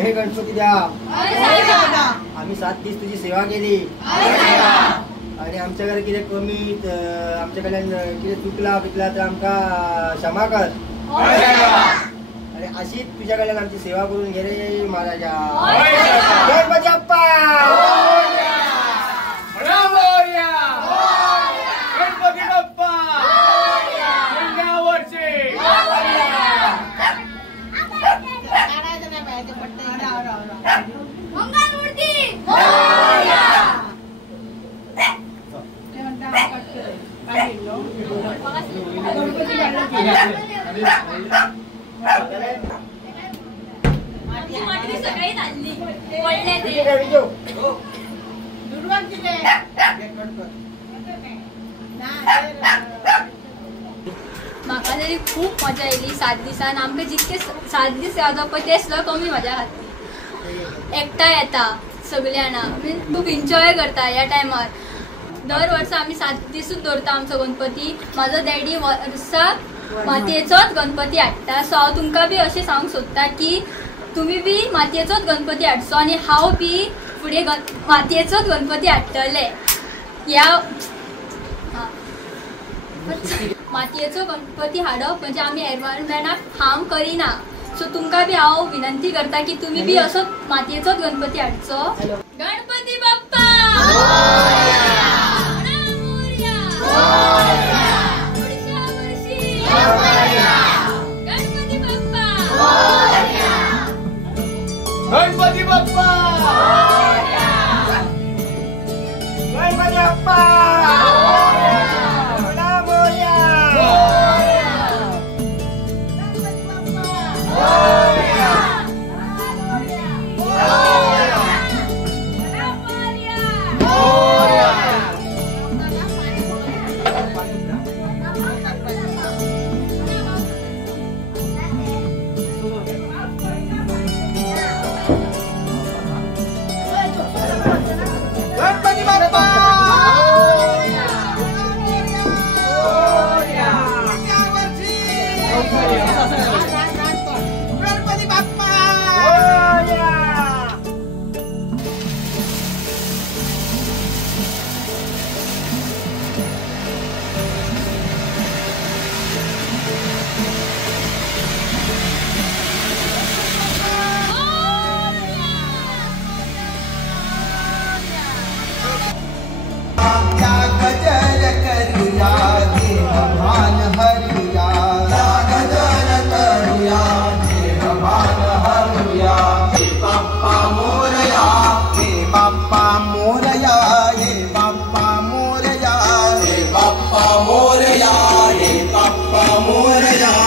हे गणपती द्या, आम्ही 7 दिवस तुझी सेवा केली आणि आमच्या घरी किती कमी आमच्याकडे किती चुकला बिकला तर आमका क्षमा कर आणि अशीच तुझ्याकडे आमची सेवा करून घे रे महाराजा. गणपती बाप्पा गणपती बाप्पा म्हाका तरी खूप मजा येयली 7 दिसान. आमकां जितके 7 दीस रावता पळय ते सुद्दां कमी मजा खातीर. एकठांय येता सगळीं जाणां, खूब एन्जॉय करता ह्या टायमार. दर वर्सा आमी 7 दिसूच दवरता आमचो गणपती. म्हाजो डॅडी वर्साक मातयेचोच गणपती हाडटा. सो हांव तुमकां बी अशें सांगूंक सोदता की तुमी बी मातयेचोच गणपती हाडचो आनी हांव बी फुडें मातयेचोच गणपती हाडटले. ह्या मातयेचो गणपती हाडप म्हणजे आमी एनवायरमेंटाक हार्म करिना. सो तुमकां बी हांव विनंती करता की तुमी बी असो मातयेचोच गणपती हाडचो. गणपती बाप्पा गणपती बाप्पा गणपती बाप्पा गणपती बाप्पा मोरया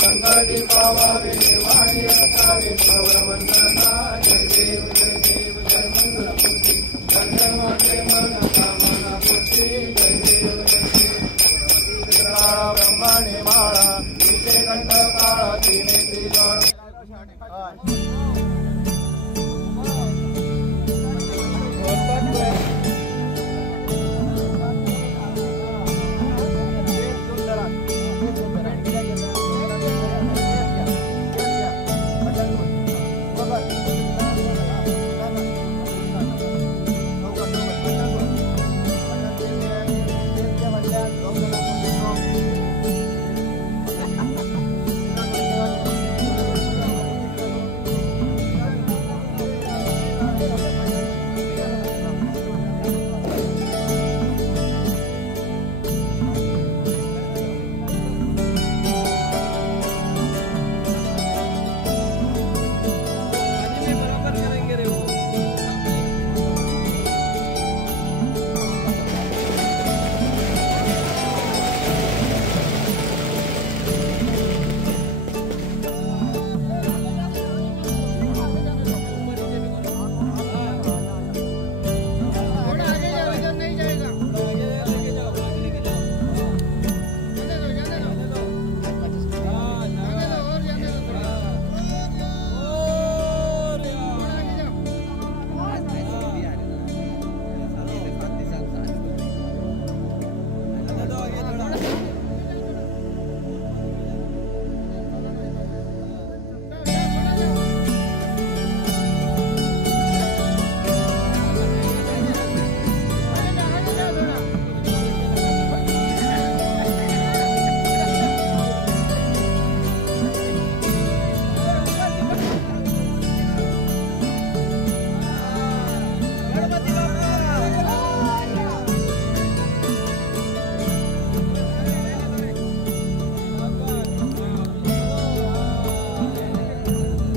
संकटी पावा विवाणी